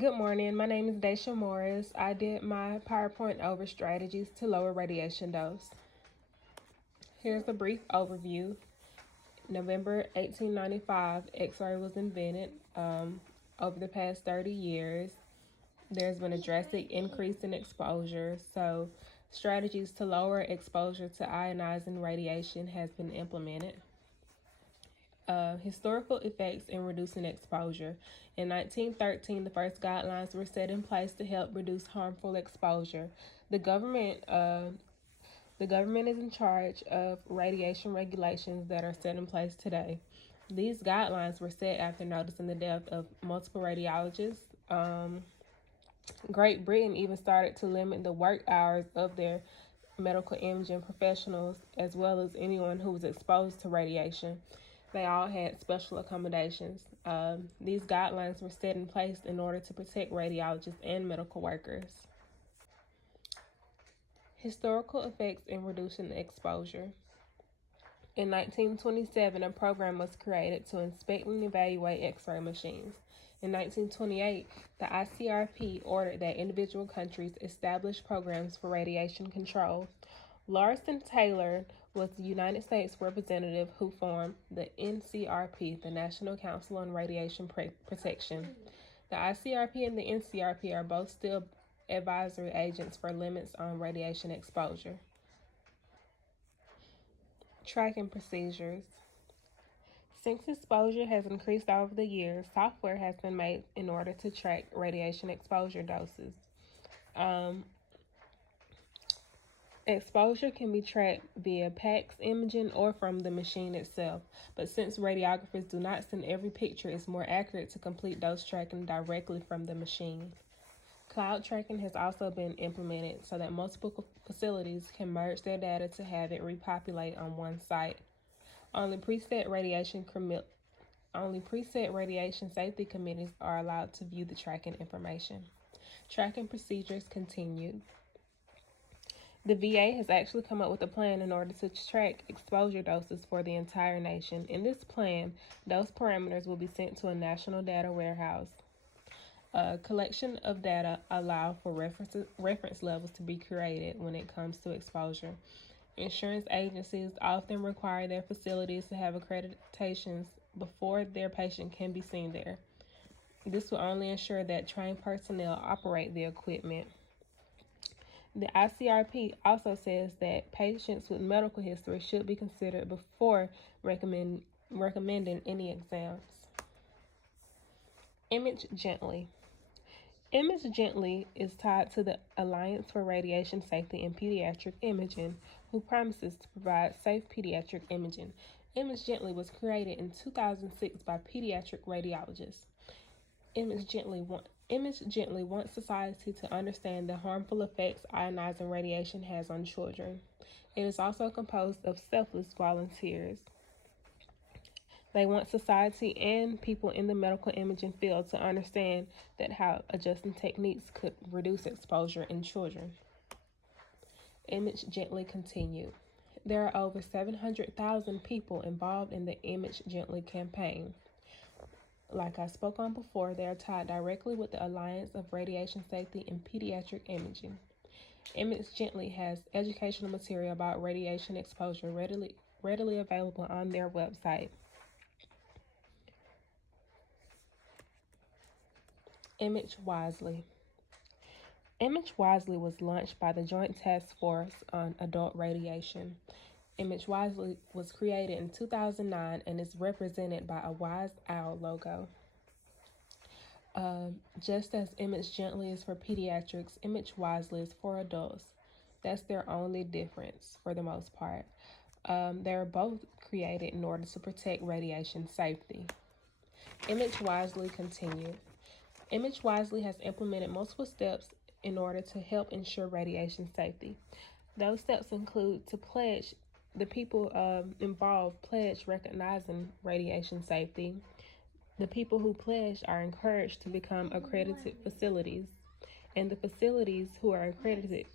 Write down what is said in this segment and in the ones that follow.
Good morning. My name is Daisha Morris. I did my PowerPoint over strategies to lower radiation dose. Here's a brief overview. November 1895, X-ray was invented. Over the past 30 years, there's been a drastic increase in exposure. So strategies to lower exposure to ionizing radiation has been implemented. Historical effects in reducing exposure. In 1913, the first guidelines were set in place to help reduce harmful exposure. The government, uh, the government is in charge of radiation regulations that are set in place today. These guidelines were set after noticing the death of multiple radiologists. Great Britain even started to limit the work hours of their medical imaging professionals, as well as anyone who was exposed to radiation. They all had special accommodations. These guidelines were set in place in order to protect radiologists and medical workers. Historical effects in reducing exposure. In 1927, a program was created to inspect and evaluate X-ray machines. In 1928, the ICRP ordered that individual countries establish programs for radiation control. Lawrence Taylor was the United States representative who formed the NCRP, the National Council on Radiation Protection. The ICRP and the NCRP are both still advisory agents for limits on radiation exposure. Tracking procedures. Since exposure has increased over the years, software has been made in order to track radiation exposure doses. Exposure can be tracked via PACS imaging or from the machine itself, but since radiographers do not send every picture, it's more accurate to complete dose tracking directly from the machine. Cloud tracking has also been implemented so that multiple facilities can merge their data to have it repopulate on one site. Only preset radiation safety committees are allowed to view the tracking information. Tracking procedures continued. The VA has actually come up with a plan in order to track exposure doses for the entire nation. In this plan, dose parameters will be sent to a national data warehouse. A collection of data allow for reference levels to be created when it comes to exposure. Insurance agencies often require their facilities to have accreditations before their patient can be seen there. This will only ensure that trained personnel operate the equipment. The ICRP also says that patients with medical history should be considered before recommending any exams. Image gently. Image Gently is tied to the Alliance for Radiation Safety in Pediatric Imaging, who promises to provide safe pediatric imaging. Image Gently was created in 2006 by pediatric radiologists. Image Gently wants society to understand the harmful effects ionizing radiation has on children. It is also composed of selfless volunteers. They want society and people in the medical imaging field to understand that how adjusting techniques could reduce exposure in children. Image Gently continued. There are over 700,000 people involved in the Image Gently campaign. Like I spoke on before, they are tied directly with the Alliance of Radiation Safety in Pediatric Imaging. Image Gently has educational material about radiation exposure readily available on their website. Image Wisely. Image Wisely was launched by the Joint Task Force on Adult Radiation. Image Wisely was created in 2009 and is represented by a wise owl logo. Just as Image Gently is for pediatrics, Image Wisely is for adults. That's their only difference for the most part. They're both created in order to protect radiation safety. Image Wisely continued. Image Wisely has implemented multiple steps in order to help ensure radiation safety. Those steps include to pledge the people involved pledge recognizing radiation safety. The people who pledge are encouraged to become accredited facilities, and the facilities who are accredited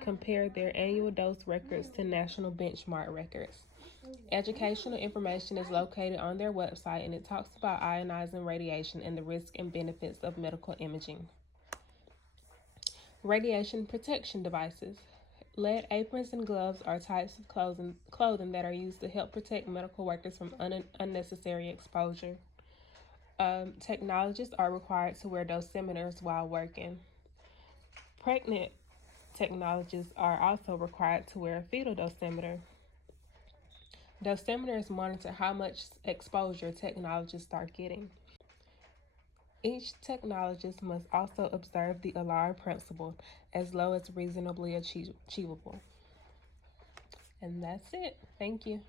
compare their annual dose records to national benchmark records. Educational information is located on their website, and it talks about ionizing radiation and the risks and benefits of medical imaging. Radiation protection devices. Lead aprons and gloves are types of clothing that are used to help protect medical workers from unnecessary exposure. Technologists are required to wear dosimeters while working. Pregnant technologists are also required to wear a fetal dosimeter. Dosimeters monitor how much exposure technologists are getting. Each technologist must also observe the alarm principle as low as reasonably achievable. And that's it. Thank you.